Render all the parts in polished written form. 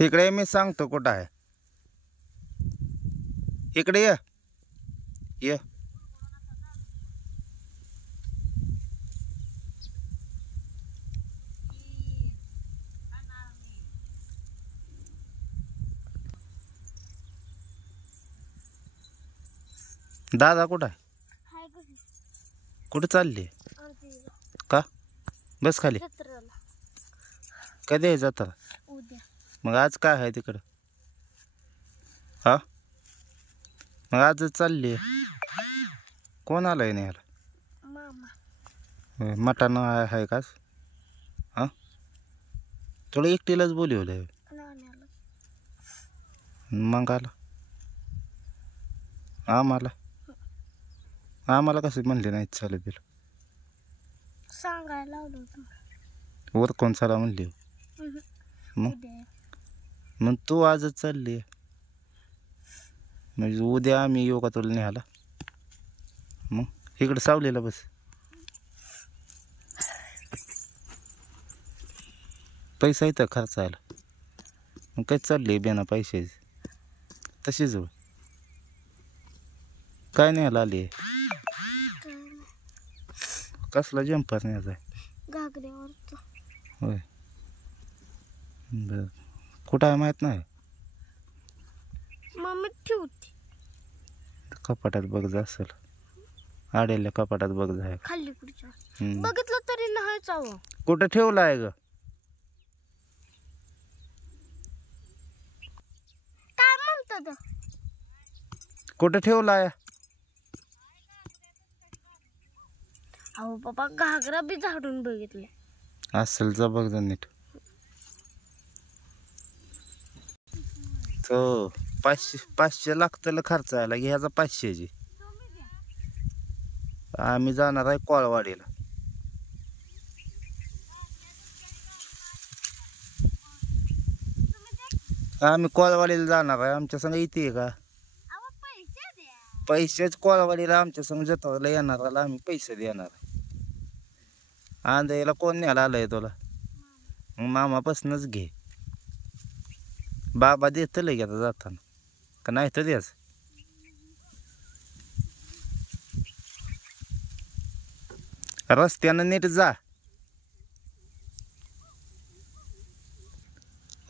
इकडे मी सांगतो कुठं आहे. इकडे ये ये. दादा कुठं आहे? कुठं चालली का? बस खाली. कधी आहे जत्रा? मग आज काय आहे तिकडं? हा मग आजच चालली. कोण आलंय न्यायला? मटण आहे का? हा तुला एकटीलाच बोलवलंय मग आला. आम्हाला कसं म्हणले नाही चालू बिल सांगायला लावलं वर कोण चला म्हणली. मग तू आजच चालली म्हणजे उद्या आम्ही येऊ का तुला न्यायला? मग इकडं सावलीला बस. पैसा इथं खर्चायला मग काय चालली बिना पैशाची तशीच होय. काय न्यायला आली? कसला जंपर न्यायचा आहे? घागऱ्यावरचा. होय बर. कुठं आहे माहीत नाही. मम्मी ठेवती कपाटात बघ जा असेल. आडेल्या कपाटात बघ जा. खाली पुढच्या बघितलं तरी नाही चावं. कुठं ठेवला आहे ग? काय म्हणतात? कुठं ठेवला आहे? अहो बाबा घागरा बी झाडून बघितले असेल जा बघ जा नीट. तो 500 लागतं खर्च आला घ्यायचा 500ची. आम्ही जाणार आहे कोळवाडीला. आम्ही कोळवाडीला जाणार आहे. आमच्या संग येते का? पैसेच कोळवाडीला आमच्या संग जत्रेला येणाराला आम्ही पैसे देणार. आंध्याला कोण न्यायला आलंय तुला? मग मामापासूनच घे. बाबा देत लय आता जाताना का नाही तर द्याच. रस्त्यानं नीट जा.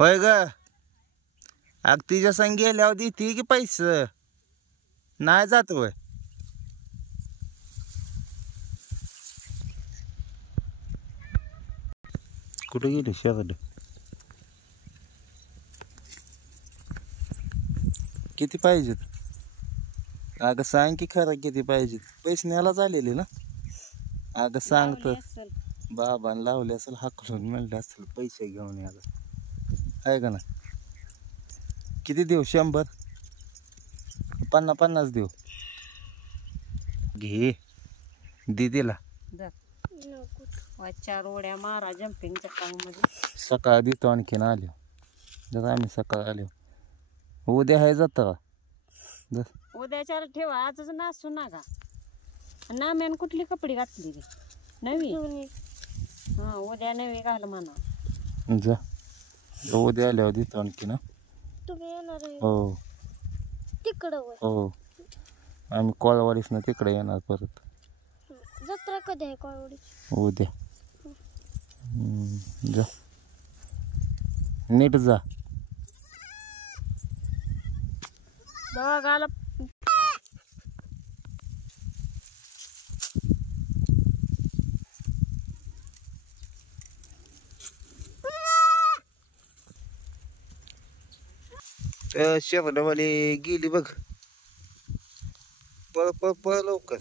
होय ग. अग तिच्या संग गेल्यावर देते की पैसे नाही जात होय. कुठे गेली शेजारी? किती पाहिजेत? अगं सांग की खरं किती पाहिजेत? पैसे न्यायलाच आलेले ना? अगं सांग तर. बाबांना लावले असेल हाकलून म्हणले असेल पैसे घेऊन यायला आहे का ना? किती देऊ? 100? 50 देऊ? घे दीदीला. 4 उड्या मारा जम्पिंगच्या कामामध्ये. सकाळ देतो आणखीन आले जर आम्ही सकाळ आलो. उद्या आहे जाता का? उद्याच्या ठेवा आजच नाचू नका. नाम्यान कुठली कपडे घातली रे? नवी. हा उद्या नवी घाल म्हणा. जा उद्या आल्यावर देतो आणखीन. तुम्ही येणार आहे? हो तिकडं? हो आम्ही कोळवाडीस ना तिकडे येणार परत. जत्रा कधी आहे कोळवाडी? उद्या. जा नीट जा. गाला शेवटवाली गेली बघ. पळ पळ पळ लवकर.